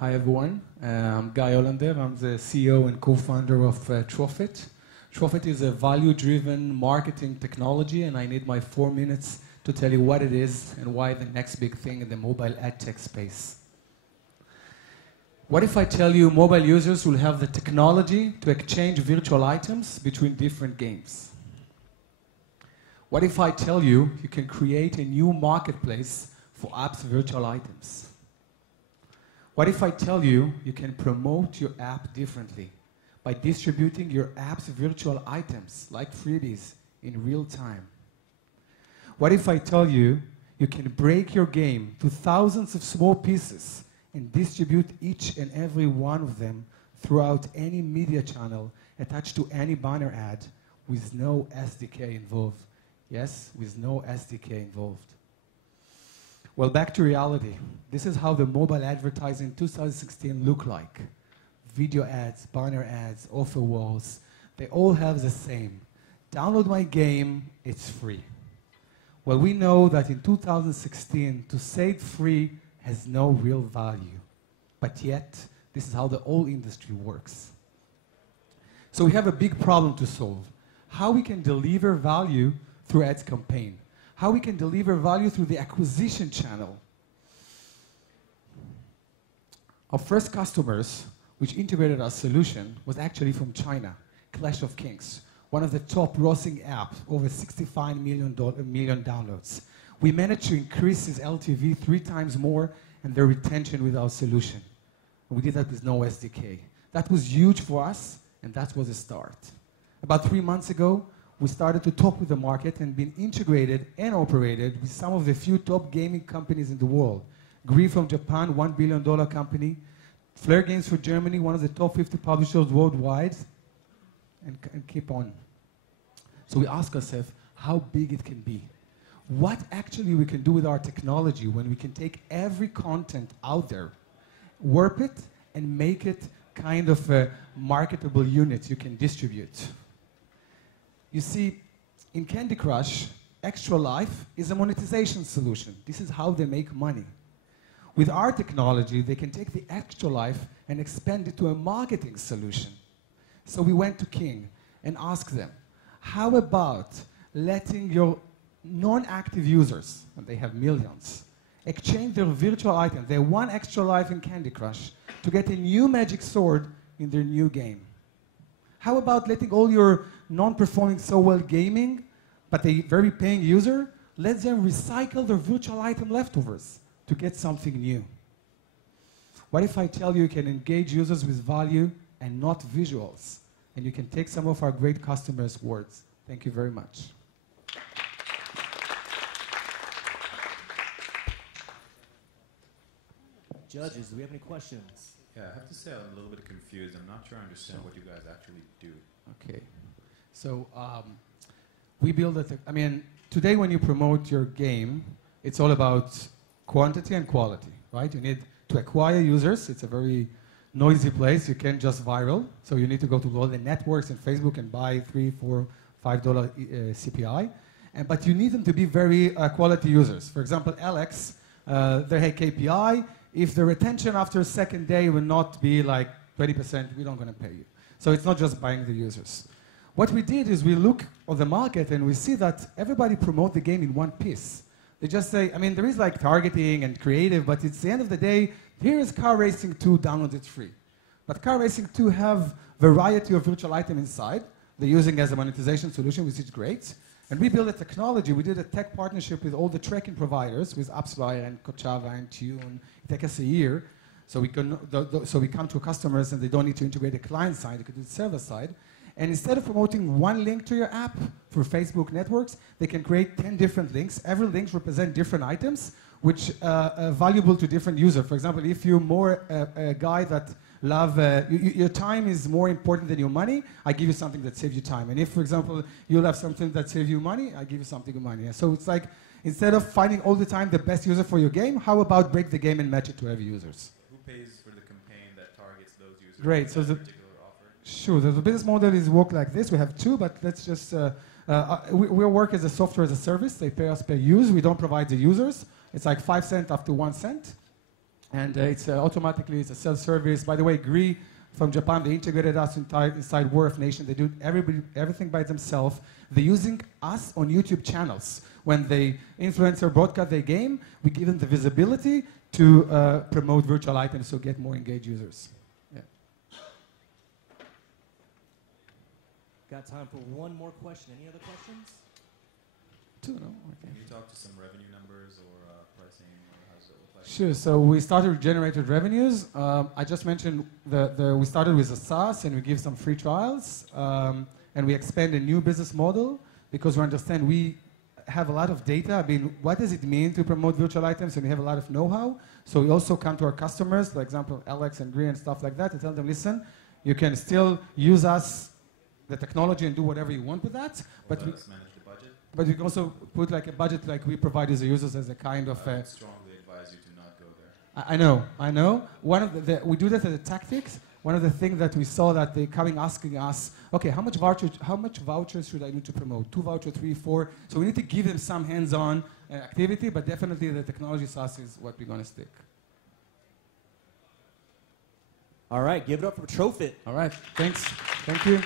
Hi everyone, I'm Guy Hollander. I'm the CEO and co-founder of TROPHiT. TROPHiT is a value-driven marketing technology, and I need my 4 minutes to tell you what it is and why the next big thing in the mobile ad tech space. What if I tell you mobile users will have the technology to exchange virtual items between different games? What if I tell you you can create a new marketplace for apps virtual items? What if I tell you you can promote your app differently by distributing your app's virtual items like freebies in real time? What if I tell you you can break your game to thousands of small pieces and distribute each and every one of them throughout any media channel attached to any banner ad with no SDK involved? Yes, with no SDK involved. Well, back to reality. This is how the mobile advertising in 2016 looked like. Video ads, banner ads, offer walls, they all have the same. Download my game, it's free. Well, we know that in 2016, to say it's free has no real value. But yet, this is how the whole industry works. So we have a big problem to solve. How we can deliver value through ads campaign. How we can deliver value through the acquisition channel. Our first customers, which integrated our solution, was actually from China, Clash of Kings, one of the top grossing apps, over 65 million downloads. We managed to increase its LTV 3 times more and their retention with our solution. And we did that with no SDK. That was huge for us, and that was a start. About 3 months ago, we started to talk with the market and been integrated and operated with some of the few top gaming companies in the world. Gree from Japan, $1 billion company. Flare Games for Germany, one of the top 50 publishers worldwide. And keep on. So we ask ourselves how big it can be. What actually we can do with our technology when we can take every content out there, warp it, and make it kind of a marketable unit you can distribute. You see, in Candy Crush, Extra Life is a monetization solution. This is how they make money. With our technology, they can take the Extra Life and expand it to a marketing solution. So we went to King and asked them, how about letting your non-active users, and they have millions, exchange their virtual items, their 1 Extra Life in Candy Crush, to get a new magic sword in their new game? How about letting all your non-performing so well gaming, but a very paying user, let them recycle their virtual item leftovers to get something new? What if I tell you you can engage users with value and not visuals? And you can take some of our great customers' words. Thank you very much. Judges, do we have any questions? Yeah, I have to say I'm a little bit confused. I'm not sure I understand what you guys actually do. Okay. So we build today when you promote your game, it's all about quantity and quality, right? You need to acquire users. It's a very noisy place. You can't just viral. So you need to go to all the networks and Facebook and buy $3, $4, $5 CPI. But you need them to be very quality users. For example, Alex, their KPI, if the retention after a second day will not be like 20%, we're not going to pay you. So it's not just buying the users. What we did is we look at the market and we see that everybody promote the game in one piece. They just say, there is like targeting and creative, but it's the end of the day, here is Car Racing 2, download it free. But Car Racing 2 have variety of virtual item inside. They're using as a monetization solution, which is great. And we built a technology. We did a tech partnership with all the tracking providers, with AppsFlyer and Kochava and Tune. It takes us a year. So we come to customers and they don't need to integrate the client side. They could do the server side. And instead of promoting one link to your app through Facebook networks, they can create 10 different links. Every link represents different items, which are valuable to different users. For example, if you're more a guy that your time is more important than your money, I give you something that saves you time. And if, for example, you'll have something that saves you money, I give you something of money. So it's like, instead of finding all the time the best user for your game, how about break the game and match it to every users? Who pays for the campaign that targets those users? Great. So sure, the business model is work like this. We have 2, but let's just, we work as a software as a service. They pay us per use. We don't provide the users. It's like 5 cents up to 1 cent. And it's automatically, it's a self-service. By the way, Gree from Japan, they integrated us inside War of Nation. They do everything by themselves. They're using us on YouTube channels. When they influencer broadcast their game, we give them the visibility to promote virtual items, so get more engaged users. Yeah. Got time for one more question. Any other questions? Two, no? Okay. Can you talk to some revenue numbers or pricing, or how does it look like? Sure. So we started with generated revenues. I just mentioned we started with a SaaS, and we give some free trials, and we expand a new business model because we understand we have a lot of data. I mean, what does it mean to promote virtual items? And we have a lot of know-how. So we also come to our customers, for example, Alex and Gree and stuff like that, to tell them, listen, you can still use us, the technology, and do whatever you want with that. But we manage the budget. But we can also put like a budget like we provide as a users as a kind of. I would strongly advise you to not go there. I know. One of we do that as a tactics. One of the things that we saw that they coming asking us, okay, how much vouchers should I need to promote? 2 vouchers, 3, 4. So we need to give them some hands-on activity, but definitely the technology SaaS is what we're going to stick. All right, give it up for TROPHiT. All right, thanks. Thank you.